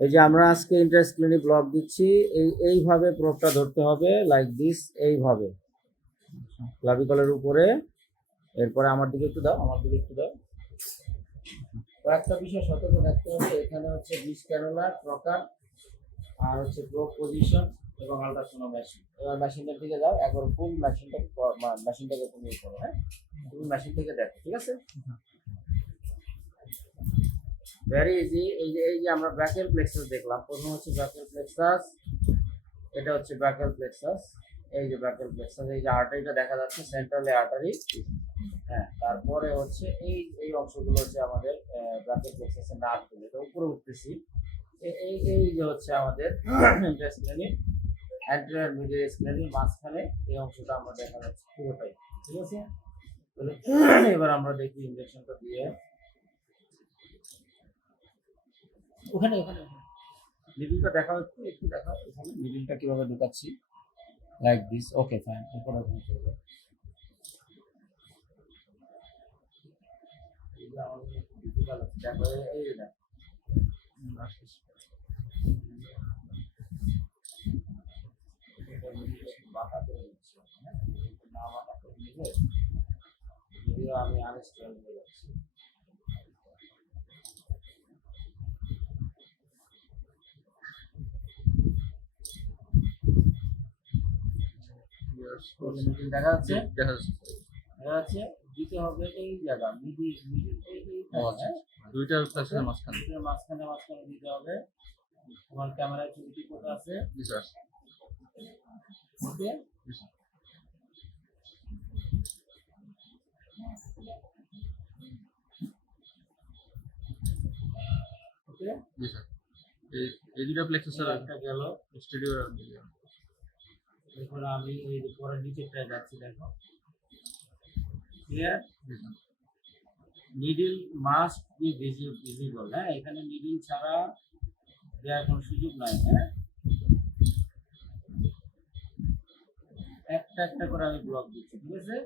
এই যে আমরা আজকে ইন্টারেস্ট ক্লিনিক ব্লক দিচ্ছি, এই, এইভাবে প্রোপটা ধরতে হবে লাইক দিস এইভাবে। ক্লাভিকলের উপরে। এরপরে আমার দিকে একটু দাও, আমার দিকে একটু দাও। তো একটা বিষয় সতর্ক থাকতে হবে। এখানে হচ্ছে বিষ ক্যানোলা প্রকার আর হচ্ছে প্রো পজিশন এবং আলট্রাসোনো মেশিন এবার মেশিনটার দিকে যাও একবার ফুল মেশিনটাকে মেশিনটাকে তুমি করো হ্যাঁ? তুমি মেশিন থেকে দেখো, ঠিক আছে? ভেরি ইজি এই যে এই যে আমরা ব্র্যাকেল প্লেক্সাস দেখলাম, প্রথম হচ্ছে ব্র্যাকেল প্লেক্সাস এটা হচ্ছে ব্র্যাকেল প্লেক্সাস এই যে ব্র্যাকেল প্লেক্সাস এই যে আর্টারিটা দেখা যাচ্ছে সেন্ট্রালে আর্টারি হ্যাঁ তারপরে হচ্ছে এই এই অংশগুলো হচ্ছে আমাদের ব্র্যাকেল প্লেক্সাসের নার্ভগুলো এটা উপরে উঠতেছি। এই এই যে হচ্ছে আমাদের ইন্টারস্ক্লেনি অ্যান্টেরিয়র মিডিয়াল স্ক্লেনি মাঝখানে এই অংশটা আমরা দেখা যাচ্ছে পুরোটাই, ঠিক আছে? এবার আমরা দেখি ইনজেকশনটা দিয়ে ওখানে ওখানে নিডিলটা দেখাও একটু একটু দেখাও এখানে নিডিলটা কীভাবে ঢুকাচ্ছি লাইক দিস ওকে ফাইন এরপর ওখানে চলবে এই যে আমাদের একটু difficult হচ্ছে। দেখো এই- এই যে দেখো। হুম, আসতেছে। এটা নিডিল একটু বাঁকা করে নিচ্ছি, হ্যাঁ? একটু না বাঁকা করে নিলে যদিও আমি আনস্টেবল হয়ে যাচ্ছি নিডিল দেখা যাচ্ছে। দেখা যাচ্ছে। দিতে হবে এই জায়গা মিডি দুইটার প্লেসের মাঝখানে। মাঝখানে মাঝখানে দিতে হবে। তোমার ক্যামেরায় ছবিটি কোথায় আছে? ওকে। ওকে। জি স্যার। এই এই দুইটা প্লেক্সের একটা গেল। স্টুডিও এরপরে আমি এই যে পরে নিচেরটায় যাচ্ছি দেখো। Clear needle must be visible হ্যাঁ? এখানে নিডিল ছাড়া দেওয়ার কোনো সুযোগ নাই হ্যাঁ? একটা একটা করে আমি ব্লক দিচ্ছি ঠিক আছে?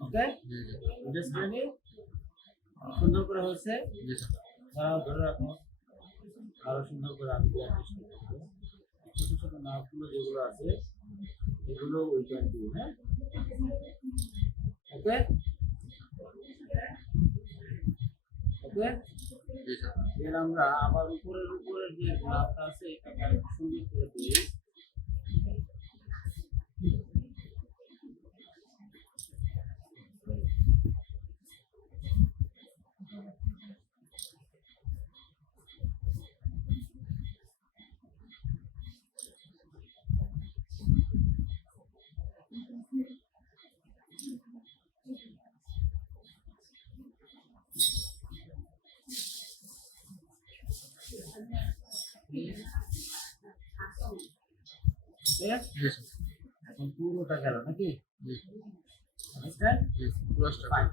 ওকে জি সুন্দর করে হয়েছে? তারাও ধরে রাখো। আরও সুন্দর করে আমি দেওয়ার চেষ্টা করব ছোট ছোট নাকগুলো যেগুলো আছে এগুলো উই ক্যান ডু হ্যাঁ ওকে? ওকে? জি স্যার। এর আমরা আবার উপরের উপরের যে গ্রাফটা আছে এটাকে আরেকটু সুন্দর করে দিই এখন পুরোটা গেল নাকি পুরো ফাইন